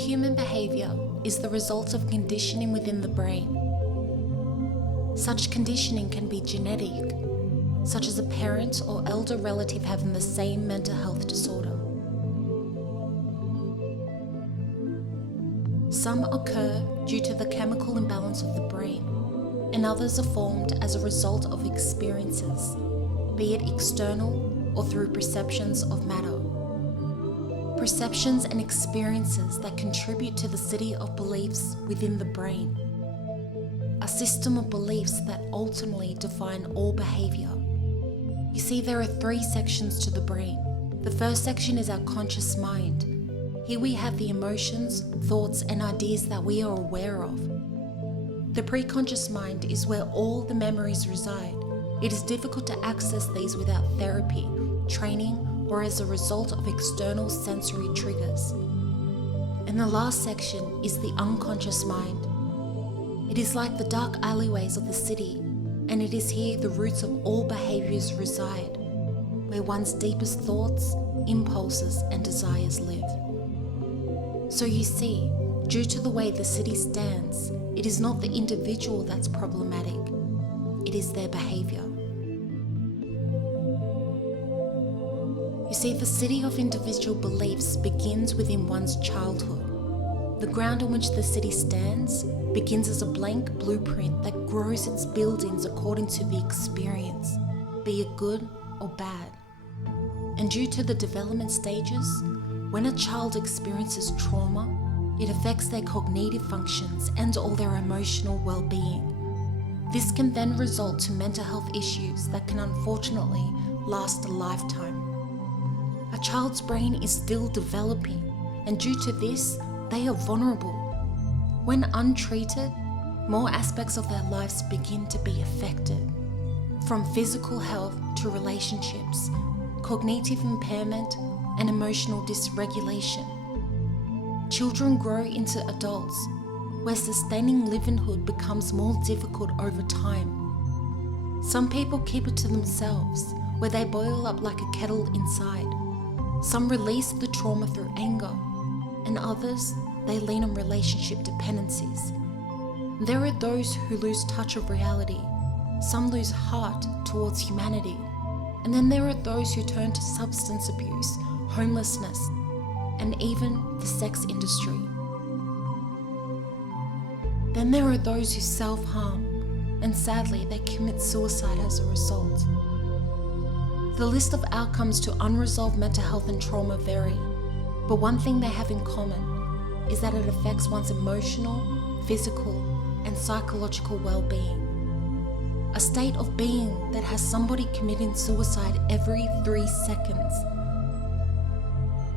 Human behaviour is the result of conditioning within the brain. Such conditioning can be genetic, such as a parent or elder relative having the same mental health disorder. Some occur due to the chemical imbalance of the brain, and others are formed as a result of experiences, be it external or through perceptions of matter. Perceptions and experiences that contribute to the city of beliefs within the brain. A system of beliefs that ultimately define all behaviour. You see, there are 3 sections to the brain. The first section is our conscious mind. Here we have the emotions, thoughts, and ideas that we are aware of. The preconscious mind is where all the memories reside. It is difficult to access these without therapy, training, or as a result of external sensory triggers. And the last section is the unconscious mind. It is like the dark alleyways of the city, and it is here the roots of all behaviours reside, where one's deepest thoughts, impulses, and desires live. So you see, due to the way the city stands, it is not the individual that's problematic, it is their behaviour. You see, the city of individual beliefs begins within one's childhood. The ground on which the city stands begins as a blank blueprint that grows its buildings according to the experience, be it good or bad. And due to the development stages, when a child experiences trauma, it affects their cognitive functions and all their emotional well-being. This can then result to mental health issues that can unfortunately last a lifetime. A child's brain is still developing, and due to this, they are vulnerable. When untreated, more aspects of their lives begin to be affected, from physical health to relationships, cognitive impairment, and emotional dysregulation. Children grow into adults, where sustaining livelihood becomes more difficult over time. Some people keep it to themselves, where they boil up like a kettle inside. Some release the trauma through anger, and others, they lean on relationship dependencies. There are those who lose touch of reality, some lose heart towards humanity, and then there are those who turn to substance abuse, homelessness, and even the sex industry. Then there are those who self-harm, and sadly they commit suicide as a result. The list of outcomes to unresolved mental health and trauma vary, but one thing they have in common is that it affects one's emotional, physical, and psychological well-being. A state of being that has somebody committing suicide every 3 seconds.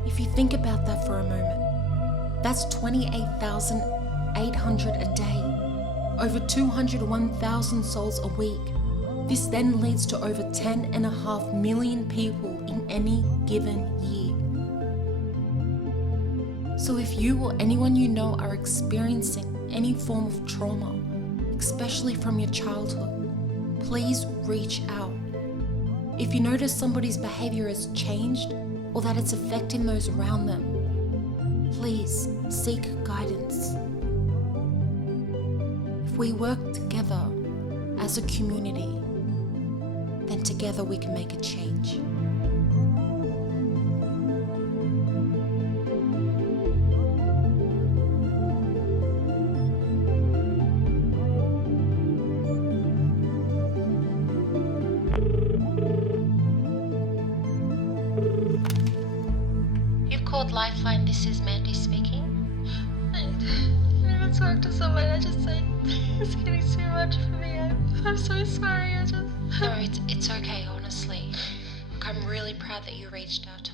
If you think about that for a moment, that's 28,800 a day, over 201,000 souls a week. This then leads to over 10.5 million people in any given year. So if you or anyone you know are experiencing any form of trauma, especially from your childhood, please reach out. If you notice somebody's behaviour has changed or that it's affecting those around them, please seek guidance. If we work together as a community, then together we can make a change. You've called Lifeline, this is Mandy speaking. I never talked to someone, I just said, it's getting too much for me. I'm so sorry, No, it's okay, honestly. Look, I'm really proud that you reached out to